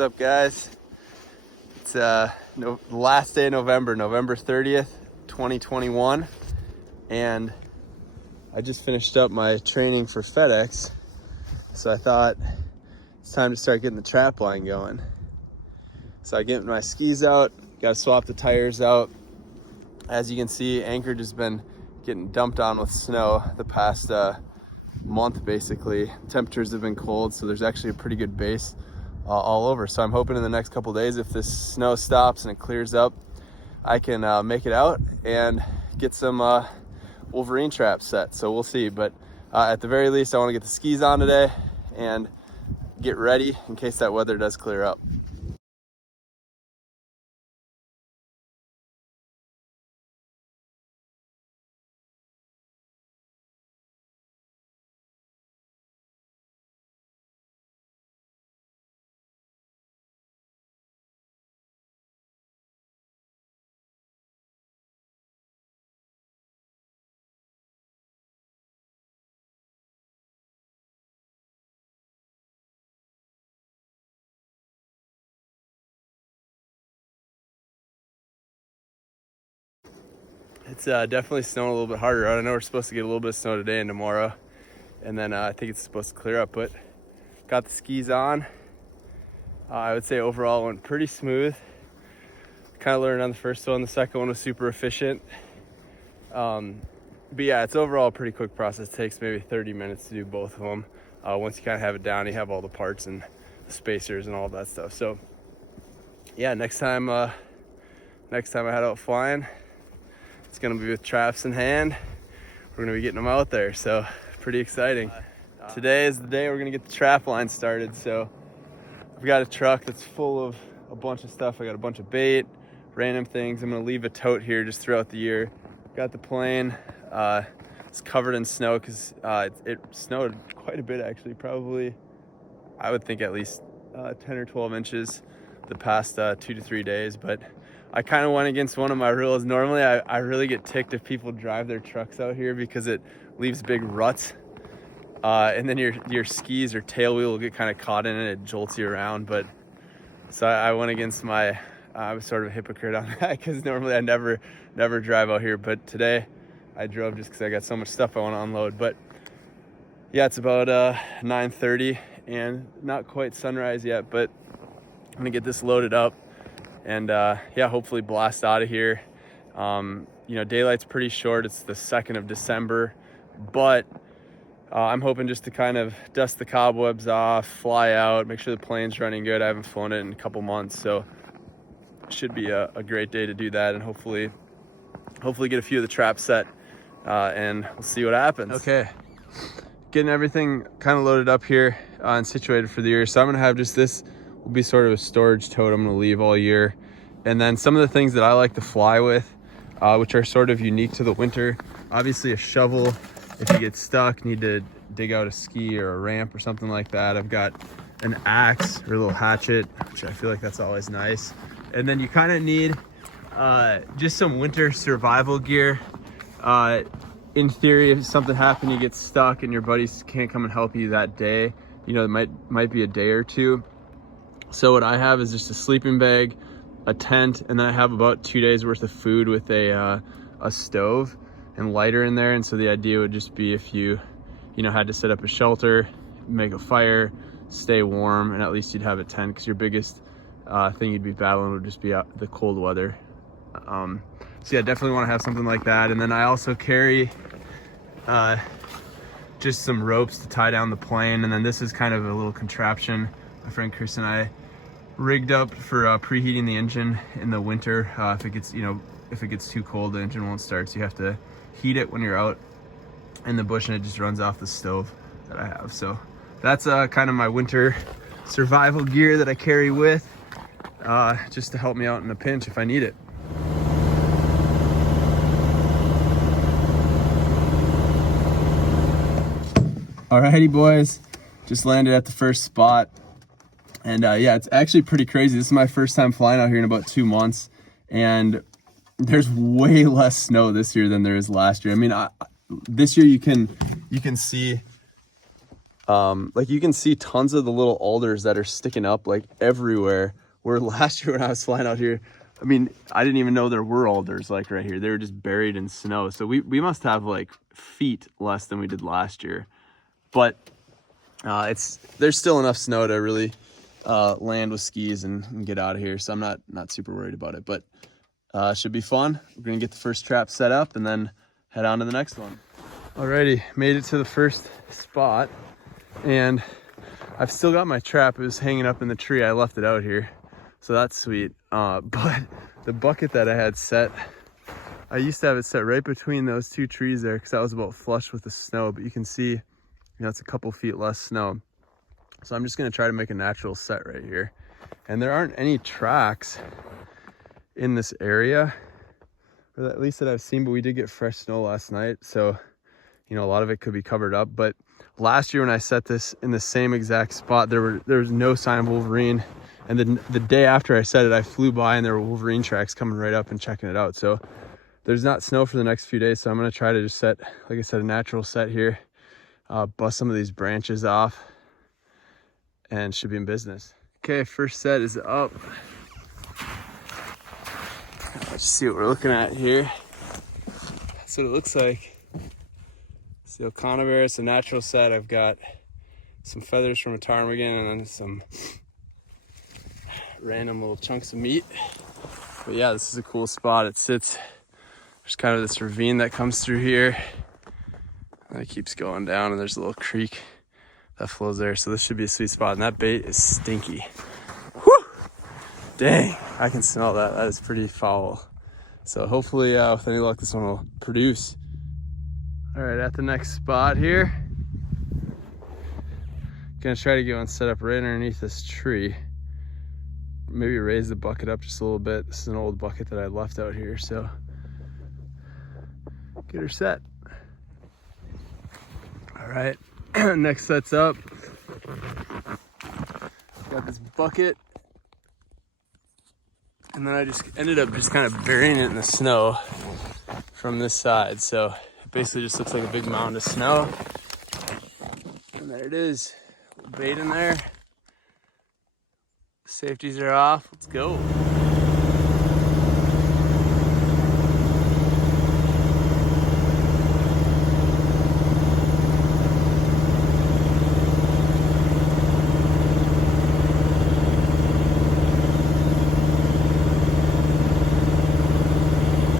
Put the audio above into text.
What's up, guys? It's the last day of November, November 30th, 2021, and I just finished up my training for FedEx, so I thought it's time to start getting the trap line going. So I get my skis out, got to swap the tires out. As you can see, Anchorage has been getting dumped on with snow the past month, basically. Temperatures have been cold, so there's actually a pretty good base all over. So I'm hoping in the next couple days, if this snow stops and it clears up, I can make it out and get some wolverine traps set. So we'll see, but at the very least, I want to get the skis on today and get ready in case that weather does clear up. It's definitely snowing a little bit harder. I know we're supposed to get a little bit of snow today and tomorrow, and then I think it's supposed to clear up, but got the skis on. I would say overall it went pretty smooth. Kind of learned on the first one. The second one was super efficient. But yeah, it's overall a pretty quick process. It takes maybe 30 minutes to do both of them. Once you kind of have it down, you have all the parts and the spacers and all that stuff. So yeah, next time I head out flying, it's gonna be with traps in hand. We're gonna be getting them out there, so pretty exciting. Today is the day we're gonna get the trap line started. So I've got a truck that's full of a bunch of stuff. I got a bunch of bait, random things. I'm gonna leave a tote here just throughout the year. Got the plane. It's covered in snow because it snowed quite a bit, actually. Probably, I would think at least 10 or 12 inches the past 2 to 3 days. But I kind of went against one of my rules. Normally, I really get ticked if people drive their trucks out here because it leaves big ruts. And then your skis or tail wheel will get kind of caught in it. It jolts you around. But so I went against I was sort of a hypocrite on that because normally I never drive out here. But today I drove just because I got so much stuff I want to unload. But yeah, it's about 9:30 and not quite sunrise yet, but I'm gonna get this loaded up and yeah, hopefully blast out of here. Daylight's pretty short. It's the 2nd of December, but I'm hoping just to kind of dust the cobwebs off, fly out, make sure the plane's running good. I haven't flown it in a couple months, so it should be a great day to do that, and hopefully get a few of the traps set, and we'll see what happens. Okay, getting everything kind of loaded up here and situated for the year. So I'm gonna have just this will be sort of a storage tote I'm gonna leave all year, and then some of the things that I like to fly with, which are sort of unique to the winter. Obviously a shovel if you get stuck, need to dig out a ski or a ramp or something like that. I've got an axe or a little hatchet, which I feel like that's always nice. And then you kind of need just some winter survival gear. In theory, if something happened, you get stuck and your buddies can't come and help you that day, it might be a day or two. So what I have is just a sleeping bag, a tent, and then I have about 2 days worth of food with a stove and lighter in there. And so the idea would just be if you had to set up a shelter, make a fire, stay warm, and at least you'd have a tent, because your biggest thing you'd be battling would just be the cold weather. So yeah, definitely want to have something like that. And then I also carry just some ropes to tie down the plane. And then this is kind of a little contraption my friend Chris and I rigged up for preheating the engine in the winter. If it gets too cold, the engine won't start, so you have to heat it when you're out in the bush, and it just runs off the stove that I have. So that's kind of my winter survival gear that I carry with, just to help me out in a pinch if I need it. Alrighty, boys, just landed at the first spot. And yeah, it's actually pretty crazy. This is my first time flying out here in about 2 months, and there's way less snow this year than there is last year. I mean, this year you can see Like you can see tons of the little alders that are sticking up like everywhere. Where last year when I was flying out here, I mean, I didn't even know there were alders like right here. They were just buried in snow. So we must have like feet less than we did last year. But there's still enough snow to really land with skis and get out of here. So I'm not super worried about it. But should be fun. We're gonna get the first trap set up and then head on to the next one. Alrighty, made it to the first spot. And I've still got my trap. It was hanging up in the tree. I left it out here. So that's sweet. But the bucket that I had set, I used to have it set right between those two trees there because that was about flush with the snow. But you can see, you know, it's a couple feet less snow. So I'm just gonna try to make a natural set right here. And there aren't any tracks in this area, or at least that I've seen, but we did get fresh snow last night. So, you know, a lot of it could be covered up. But last year when I set this in the same exact spot, there was no sign of wolverine. And then the day after I set it, I flew by and there were wolverine tracks coming right up and checking it out. So there's not snow for the next few days. So I'm gonna try to just set, like I said, a natural set here, bust some of these branches off, and should be in business. Okay, first set is up. Let's see what we're looking at here. That's what it looks like. See, O'Connor, it's a natural set. I've got some feathers from a ptarmigan and then some random little chunks of meat. But yeah, this is a cool spot. It sits, there's kind of this ravine that comes through here and it keeps going down, and there's a little creek that flows there. So this should be a sweet spot, and that bait is stinky. Whew! Dang, I can smell that. That is pretty foul. So hopefully with any luck, this one will produce. All right, at the next spot here, gonna try to go and set up right underneath this tree. Maybe raise the bucket up just a little bit. This is an old bucket that I left out here, so get her set. All right, next set's up. Got this bucket, and then I just ended up just kind of burying it in the snow from this side. So it basically just looks like a big mound of snow. And there it is, bait in there. Safeties are off, let's go.